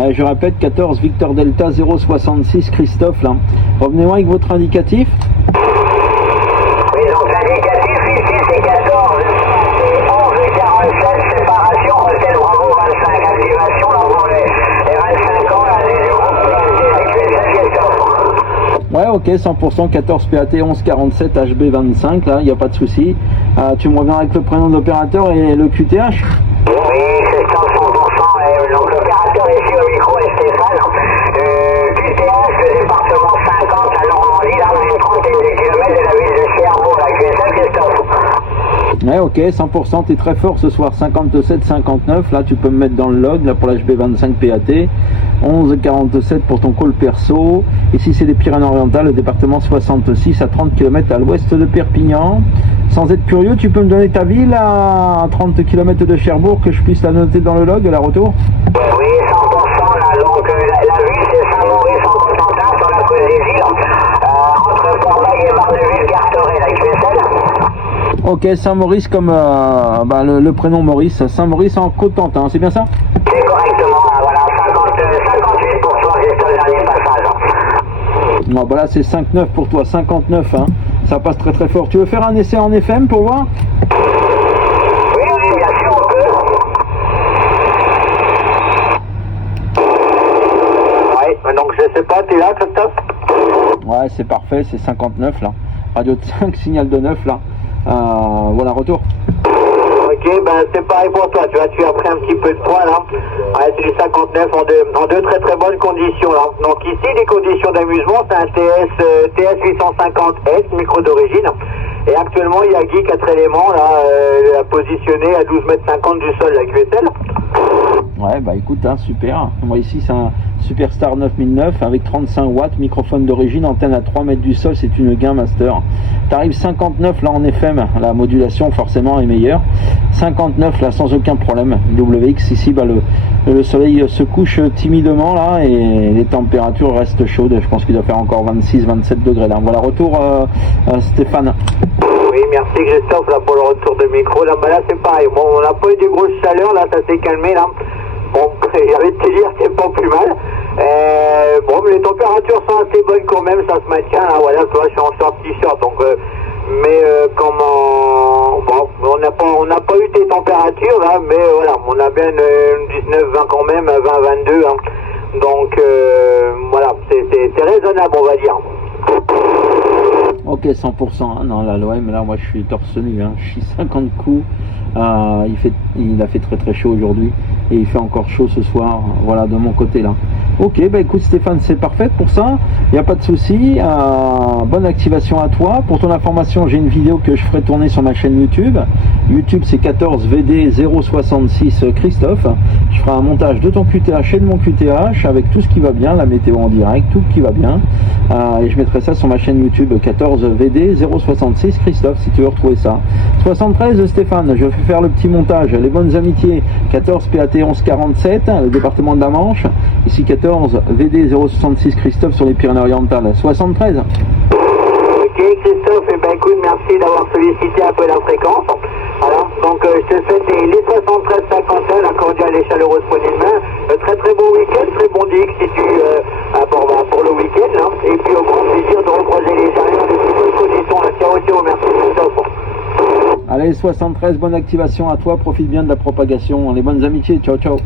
Ouais, je répète, 14 Victor Delta 066 Christophe là. Revenez-moi avec votre indicatif. Oui, donc l'indicatif ici c'est 14 et 11,47, séparation, Hôtel Bravo 25, activation, là pour les 25 ans, là, les groupes PAT, Ouais, ok, 100%, 14 PAT 1147 HB 25, là, il n'y a pas de souci. Tu me reviens avec le prénom de l'opérateur et le QTH. Oui, c'est 100%, donc l'opérateur ici au micro est Stéphane. QTH, le département 50 à Normandie, là, dans une trentaine de kilomètres de la ville de Cherbourg, la QSL Christophe. Ouais, ok, 100%, t'es très fort ce soir, 57-59, là tu peux me mettre dans le log, là pour l'HB25 PAT, 11-47 pour ton call perso, ici c'est les Pyrénées-Orientales, le département 66 à 30 km à l'ouest de Perpignan. Sans être curieux, tu peux me donner ta ville à 30 km de Cherbourg, que je puisse la noter dans le log à la retour? Oui, 100%, là, donc la ville c'est Saint-Maurice-en-Cotentin, sur la côte des îles, entre Port-Bail et Mardeville-Carteret, la QSL. Ok, Saint-Maurice comme le prénom Maurice, Saint-Maurice en Cotentin, c'est bien ça? C'est correctement, voilà, 58 pour toi, juste le dernier passage. Non, bah là c'est 5-9 pour toi, 59, hein. Ça passe très très fort. Tu veux faire un essai en FM pour voir? Oui, bien sûr, on peut. Ouais, donc je sais pas, t'es là, Christophe? Ouais, c'est parfait, c'est 59 là. Radio de 5, signal de 9 là. Voilà, retour. Ok, ben c'est pareil pour toi, tu vois, tu as pris un petit peu de poids là. Ouais, c'est du 59 en deux très très bonnes conditions là. Donc ici, les conditions d'amusement, c'est un TS 850S, micro d'origine. Et actuellement, il y a Guy 4 éléments là, positionné à 12 mètres 50 du sol, la QSL. Ouais, bah écoute, hein, super. Moi ici, c'est un Superstar 9009 avec 35 watts, microphone d'origine, antenne à 3 mètres du sol, c'est une Gain Master. Tarif 59 là en FM, la modulation forcément est meilleure. 59 là sans aucun problème. WX ici, bah, le soleil se couche timidement là et les températures restent chaudes. Je pense qu'il doit faire encore 26-27 degrés là. Voilà, retour Stéphane. Oui, merci Christophe là pour le retour de micro. Là, bah, là c'est pareil. Bon, on n'a pas eu des grosses chaleurs, là ça s'est calmé là. Bon, j'ai envie de te dire, c'est pas plus mal. Bon, mais les températures sont assez bonnes quand même, ça se maintient. Là, voilà, tu vois, je suis en short t-shirt, donc. Comment. Bon, on n'a pas eu tes températures là, mais voilà, on a bien une 19-20 quand même, 20-22. Hein. Donc voilà, c'est raisonnable, on va dire. Ok, 100%, hein, non, la loi, mais là, moi, je suis torse nu, hein, je suis 50 coups, il a fait très très chaud aujourd'hui, et il fait encore chaud ce soir, voilà, de mon côté, là. Ok, bah écoute Stéphane, c'est parfait pour ça, il n'y a pas de souci, bonne activation à toi. Pour ton information, j'ai une vidéo que je ferai tourner sur ma chaîne YouTube. YouTube, c'est 14VD066 Christophe. Je ferai un montage de ton QTH et de mon QTH, avec tout ce qui va bien, la météo en direct, tout qui va bien, et je mettrai ça sur ma chaîne YouTube 14VD066 Christophe, si tu veux retrouver ça. 73 Stéphane, je vais faire le petit montage, les bonnes amitiés, 14 PAT 1147, le département de la Manche, ici 14 VD066 Christophe sur les Pyrénées-Orientales. 73. Ok Christophe, et ben écoute, merci d'avoir sollicité un peu la fréquence. Voilà, donc je te souhaite les 73-51, un cordial et chaleureuse poignée de main. Très très bon week-end, très bon DX si tu pour le week-end, hein. Et puis au grand plaisir de recroiser les arrières de toutes les conditions. Ciao, ciao, merci Christophe. Allez, 73, bonne activation à toi, profite bien de la propagation, les bonnes amitiés, ciao ciao.